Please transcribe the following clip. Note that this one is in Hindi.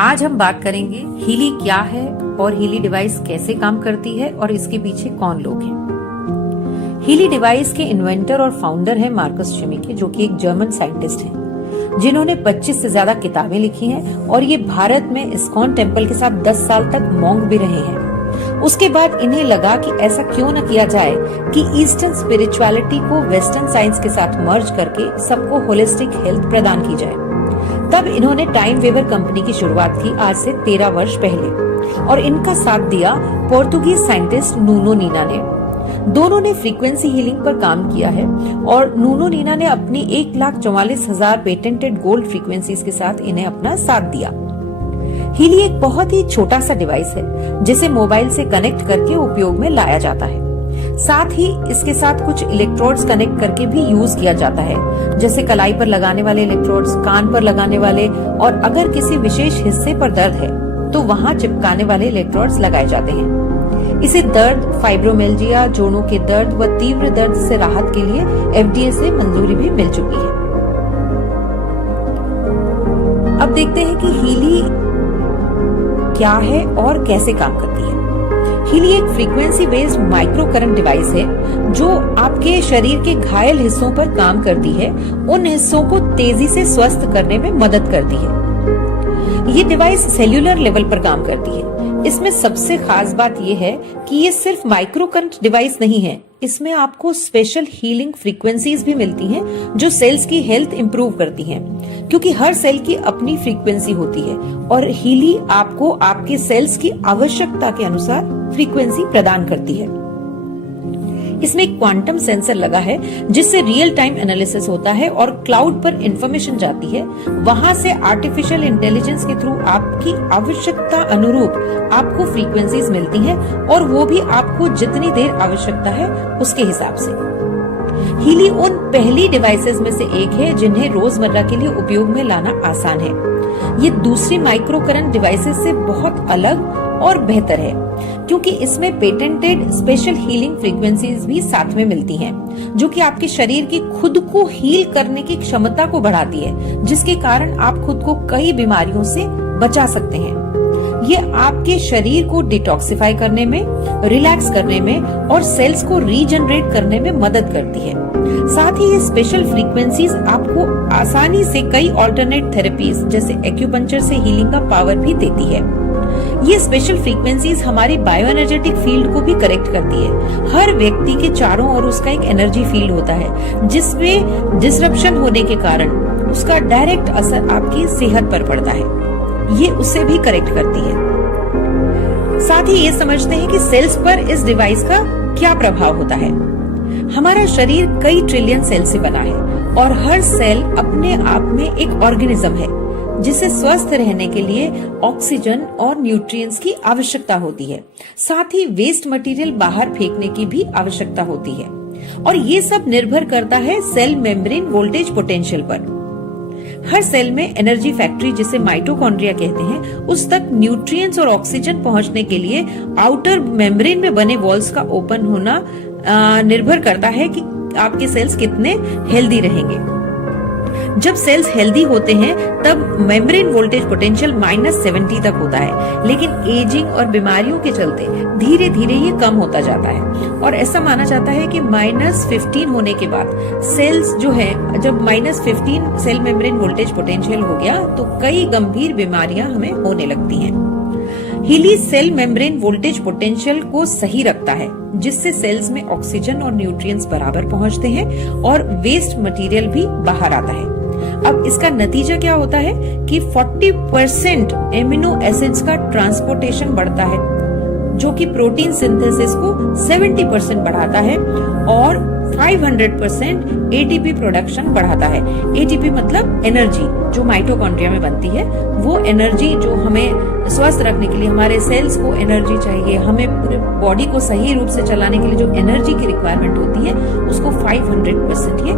आज हम बात करेंगे हीली क्या है और हीली डिवाइस कैसे काम करती है और इसके पीछे कौन लोग हैं। हीली डिवाइस के इन्वेंटर और फाउंडर है मार्कस शिमिके, जो कि एक जर्मन साइंटिस्ट हैं, जिन्होंने 25 से ज्यादा किताबें लिखी हैं और ये भारत में इस्कॉन टेम्पल के साथ 10 साल तक मॉन्क भी रहे हैं। उसके बाद इन्हें लगा कि ऐसा क्यों न किया जाए कि ईस्टर्न स्पिरिचुअलिटी को वेस्टर्न साइंस के साथ मर्ज करके सबको होलिस्टिक हेल्थ प्रदान की जाए। तब इन्होंने टाइम वेवर कंपनी की शुरुआत की आज से 13 वर्ष पहले, और इनका साथ दिया पोर्तुगीज साइंटिस्ट नूनो नीना ने। दोनों ने फ्रीक्वेंसी हीलिंग पर काम किया है और नूनो नीना ने अपनी 1,44,000 पेटेंटेड गोल्ड फ्रीक्वेंसीज के साथ इन्हें अपना साथ दिया। हीली एक बहुत ही छोटा सा डिवाइस है जिसे मोबाइल से कनेक्ट करके उपयोग में लाया जाता है। साथ ही इसके साथ कुछ इलेक्ट्रोड्स कनेक्ट करके भी यूज किया जाता है, जैसे कलाई पर लगाने वाले इलेक्ट्रोड्स, कान पर लगाने वाले, और अगर किसी विशेष हिस्से पर दर्द है तो वहां चिपकाने वाले इलेक्ट्रोड्स लगाए जाते हैं। इसे दर्द, फाइब्रोमिल्जिया, जोड़ों के दर्द व तीव्र दर्द से राहत के लिए FDA से मंजूरी भी मिल चुकी है। अब देखते हैं कि हीली क्या है और कैसे काम करती है। हीली एक frequency based micro current device है जो आपके शरीर के घायल हिस्सों पर काम करती है, उन हिस्सों को तेजी से स्वस्थ करने में मदद करती है। ये डिवाइस सेल्यूलर लेवल पर काम करती है। इसमें सबसे खास बात यह है कि ये सिर्फ माइक्रो करंट डिवाइस नहीं है, इसमें आपको स्पेशल हीलिंग फ्रीक्वेंसीज भी मिलती हैं जो सेल्स की हेल्थ इंप्रूव करती हैं, क्योंकि हर सेल की अपनी फ्रीक्वेंसी होती है और हीली आपको आपके सेल्स की आवश्यकता के अनुसार फ्रीक्वेंसी प्रदान करती है। इसमें एक क्वांटम सेंसर लगा है जिससे रियल टाइम एनालिसिस होता है और क्लाउड पर इंफॉर्मेशन जाती है। वहां से आर्टिफिशियल इंटेलिजेंस के थ्रू आपकी आवश्यकता अनुरूप आपको फ्रीक्वेंसीज मिलती हैं और वो भी आपको जितनी देर आवश्यकता है उसके हिसाब से। हीली उन पहली डिवाइसेस में से एक है जिन्हें रोजमर्रा के लिए उपयोग में लाना आसान है। ये दूसरी माइक्रो करंट डिवाइसेस से बहुत अलग और बेहतर है क्योंकि इसमें पेटेंटेड स्पेशल हीलिंग फ्रीक्वेंसीज भी साथ में मिलती हैं, जो कि आपके शरीर की खुद को हील करने की क्षमता को बढ़ाती है, जिसके कारण आप खुद को कई बीमारियों से बचा सकते हैं। ये आपके शरीर को डिटॉक्सिफाई करने में, रिलैक्स करने में और सेल्स को रीजनरेट करने में मदद करती है। साथ ही ये स्पेशल फ्रीक्वेंसीज आपको आसानी से कई ऑल्टरनेट थेरेपीज जैसे एक्यूपंक्चर से हीलिंग का पावर भी देती है। ये स्पेशल फ्रीक्वेंसीज हमारी बायो एनर्जेटिक फील्ड को भी करेक्ट करती है। हर व्यक्ति के चारों ओर उसका एक एनर्जी फील्ड होता है जिसमें डिसरप्शन होने के कारण उसका डायरेक्ट असर आपकी सेहत पर पड़ता है, ये उसे भी करेक्ट करती है। साथ ही ये समझते हैं कि सेल्स पर इस डिवाइस का क्या प्रभाव होता है। हमारा शरीर कई ट्रिलियन सेल से बना है और हर सेल अपने आप में एक ऑर्गेनिज्म है जिसे स्वस्थ रहने के लिए ऑक्सीजन और न्यूट्रिएंट्स की आवश्यकता होती है। साथ ही वेस्ट मटेरियल बाहर फेंकने की भी आवश्यकता होती है और ये सब निर्भर करता है सेल मेम्ब्रेन वोल्टेज पोटेंशियल पर। हर सेल में एनर्जी फैक्ट्री, जिसे माइटोकॉन्ड्रिया कहते हैं, उस तक न्यूट्रिएंट्स और ऑक्सीजन पहुंचने के लिए आउटर मेम्ब्रेन में बने वॉल्स का ओपन होना निर्भर करता है कि आपके सेल्स कितने हेल्दी रहेंगे। जब सेल्स हेल्दी होते हैं तब मेम्ब्रेन वोल्टेज पोटेंशियल -70 तक होता है, लेकिन एजिंग और बीमारियों के चलते धीरे धीरे ये कम होता जाता है और ऐसा माना जाता है कि -15 होने के बाद सेल्स जो है, जब -15 सेल मेम्ब्रेन वोल्टेज पोटेंशियल हो गया तो कई गंभीर बीमारियां हमें होने लगती हैं। हीली सेल मेम्ब्रेन वोल्टेज पोटेंशियल को सही रखता है, जिससे सेल्स में ऑक्सीजन और न्यूट्रिएंट्स बराबर पहुंचते हैं और वेस्ट मटेरियल भी बाहर आता है। अब इसका नतीजा क्या होता है कि 40% एमिनो एसिड्स का ट्रांसपोर्टेशन बढ़ता है, जो कि प्रोटीन सिंथेसिस को 70% बढ़ाता है और 500% ATP प्रोडक्शन बढ़ाता है। ATP मतलब एनर्जी, जो माइटोकॉन्ड्रिया में बनती है। वो एनर्जी जो हमें स्वस्थ रखने के लिए, हमारे सेल्स को एनर्जी चाहिए, हमें पूरे बॉडी को सही रूप से चलाने के लिए जो एनर्जी की रिक्वायरमेंट होती है, उसको 500% ये